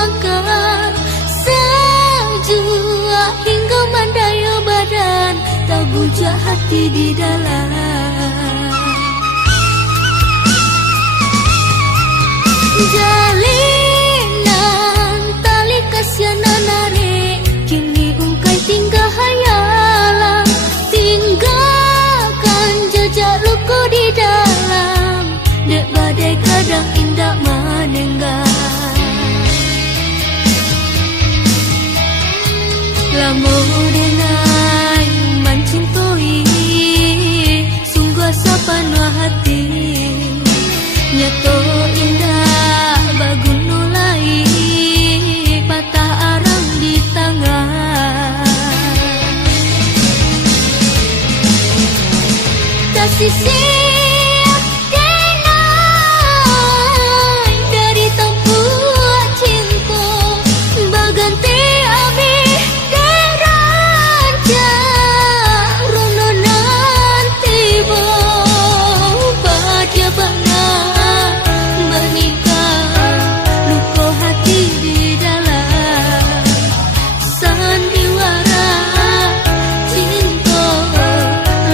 perjuangkan sejua hingga mandaya badan, tak bujak hati di dalam. Jalinan tali kasianan narik, kini ungkai tinggal hayalan, tinggalkan jejak luku di dalam, dek badai kadang indah menengah. Lamo denai mencintoi, sungguh sepenuh hati, nyato indah bagun nulai, patah arang di tangan. Tak sisi denai dari tempuh cinta, baganti abi deraja, rununan tiba, bahagia banget menikah, luka hati di dalam, sandiwara cinta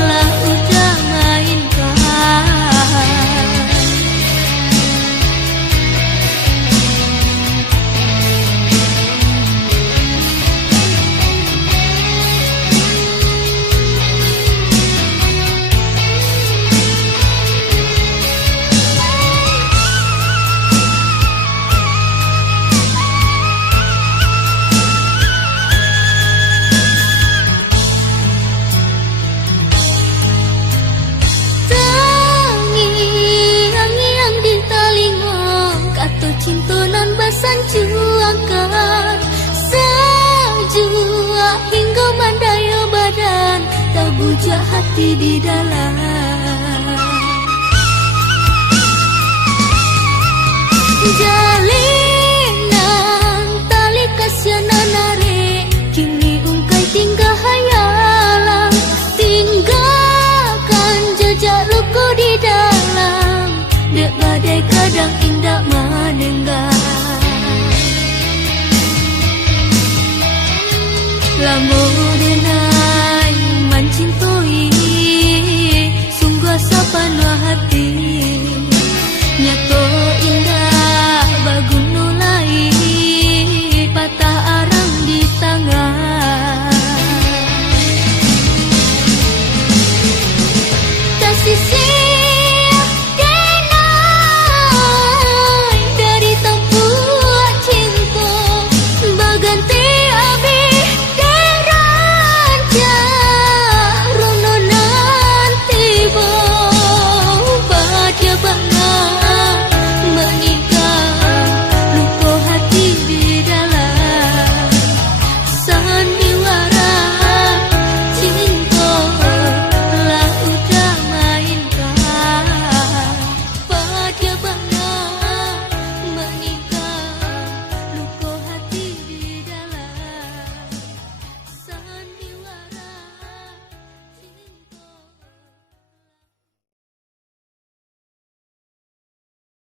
lah udah mainkan. Tangi-angi di talingong, kata cinta nan basan juangkan sejua hingga mandaya badan, tak bujak hati di dalam. Jalinan tali kasianan narik, kini ungkai tinggal hayalan, tinggalkan jejak luku di dalam, dek badai kadang indah menengah. Lamo